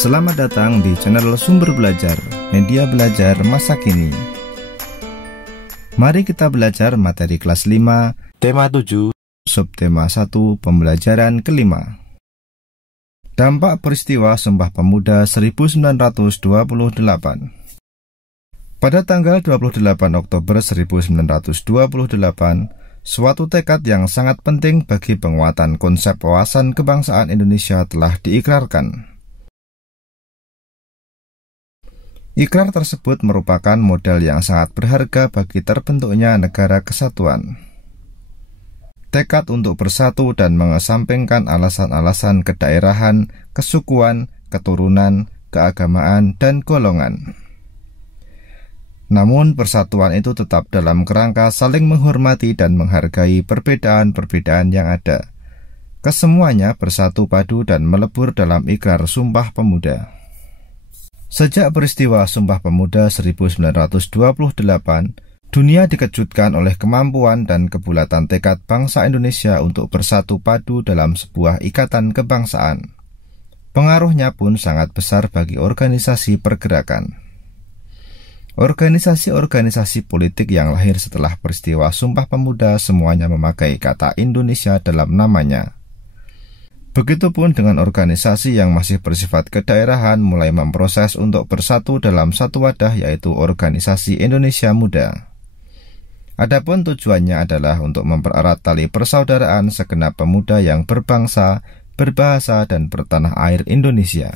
Selamat datang di channel Sumber Belajar, media belajar masa kini. Mari kita belajar materi kelas 5, tema 7, subtema 1, pembelajaran kelima. Dampak peristiwa Sumpah Pemuda 1928. Pada tanggal 28 Oktober 1928, suatu tekad yang sangat penting bagi penguatan konsep wawasan kebangsaan Indonesia telah diikrarkan. Ikrar tersebut merupakan modal yang sangat berharga bagi terbentuknya negara kesatuan. Tekad untuk bersatu dan mengesampingkan alasan-alasan kedaerahan, kesukuan, keturunan, keagamaan, dan golongan. Namun persatuan itu tetap dalam kerangka saling menghormati dan menghargai perbedaan-perbedaan yang ada. Kesemuanya bersatu padu dan melebur dalam ikrar Sumpah Pemuda. Sejak peristiwa Sumpah Pemuda 1928, dunia dikejutkan oleh kemampuan dan kebulatan tekad bangsa Indonesia untuk bersatu padu dalam sebuah ikatan kebangsaan. Pengaruhnya pun sangat besar bagi organisasi pergerakan. Organisasi-organisasi politik yang lahir setelah peristiwa Sumpah Pemuda semuanya memakai kata Indonesia dalam namanya. Begitupun dengan organisasi yang masih bersifat kedaerahan mulai memproses untuk bersatu dalam satu wadah, yaitu Organisasi Indonesia Muda. Adapun tujuannya adalah untuk mempererat tali persaudaraan segenap pemuda yang berbangsa, berbahasa, dan bertanah air Indonesia.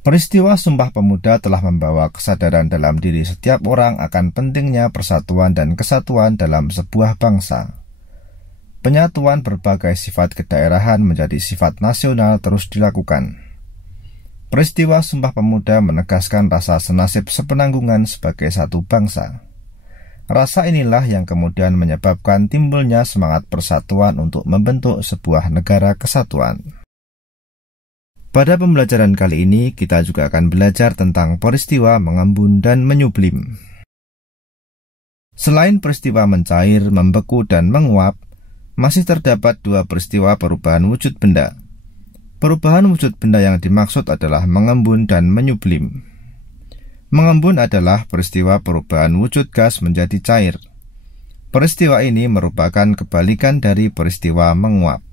Peristiwa Sumpah Pemuda telah membawa kesadaran dalam diri setiap orang akan pentingnya persatuan dan kesatuan dalam sebuah bangsa. Penyatuan berbagai sifat kedaerahan menjadi sifat nasional terus dilakukan. Peristiwa Sumpah Pemuda menegaskan rasa senasib sepenanggungan sebagai satu bangsa. Rasa inilah yang kemudian menyebabkan timbulnya semangat persatuan untuk membentuk sebuah negara kesatuan. Pada pembelajaran kali ini, kita juga akan belajar tentang peristiwa mengembun dan menyublim. Selain peristiwa mencair, membeku, dan menguap, masih terdapat dua peristiwa perubahan wujud benda. Perubahan wujud benda yang dimaksud adalah mengembun dan menyublim. Mengembun adalah peristiwa perubahan wujud gas menjadi cair. Peristiwa ini merupakan kebalikan dari peristiwa menguap.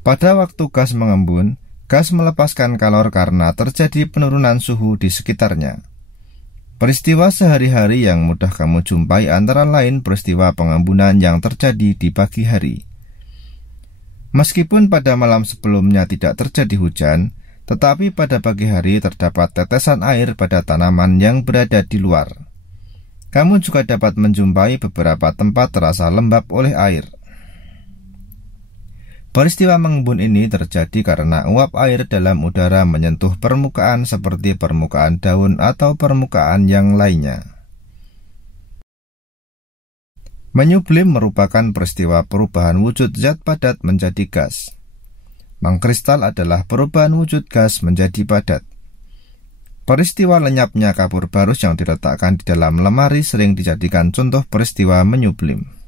Pada waktu gas mengembun, gas melepaskan kalor karena terjadi penurunan suhu di sekitarnya. Peristiwa sehari-hari yang mudah kamu jumpai antara lain peristiwa pengembunan yang terjadi di pagi hari. Meskipun pada malam sebelumnya tidak terjadi hujan, tetapi pada pagi hari terdapat tetesan air pada tanaman yang berada di luar. Kamu juga dapat menjumpai beberapa tempat terasa lembab oleh air. Peristiwa mengembun ini terjadi karena uap air dalam udara menyentuh permukaan seperti permukaan daun atau permukaan yang lainnya. Menyublim merupakan peristiwa perubahan wujud zat padat menjadi gas. Mengkristal adalah perubahan wujud gas menjadi padat. Peristiwa lenyapnya kapur barus yang diletakkan di dalam lemari sering dijadikan contoh peristiwa menyublim.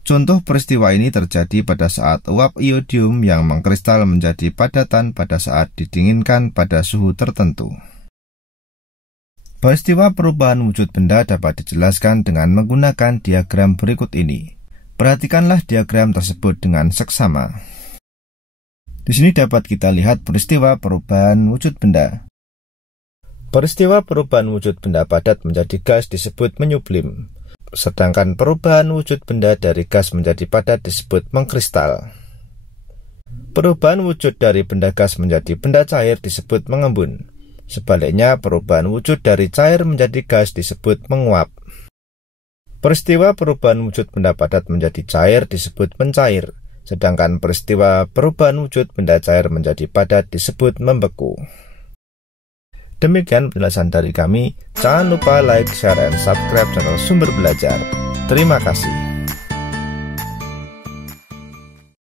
Contoh peristiwa ini terjadi pada saat uap iodium yang mengkristal menjadi padatan pada saat didinginkan pada suhu tertentu. Peristiwa perubahan wujud benda dapat dijelaskan dengan menggunakan diagram berikut ini. Perhatikanlah diagram tersebut dengan seksama. Di sini dapat kita lihat peristiwa perubahan wujud benda. Peristiwa perubahan wujud benda padat menjadi gas disebut menyublim. Sedangkan perubahan wujud benda dari gas menjadi padat disebut mengkristal. Perubahan wujud dari benda gas menjadi benda cair disebut mengembun. Sebaliknya, perubahan wujud dari cair menjadi gas disebut menguap. Peristiwa perubahan wujud benda padat menjadi cair disebut mencair, sedangkan peristiwa perubahan wujud benda cair menjadi padat disebut membeku. Demikian penjelasan dari kami. Jangan lupa like, share, dan subscribe channel Sumber Belajar. Terima kasih.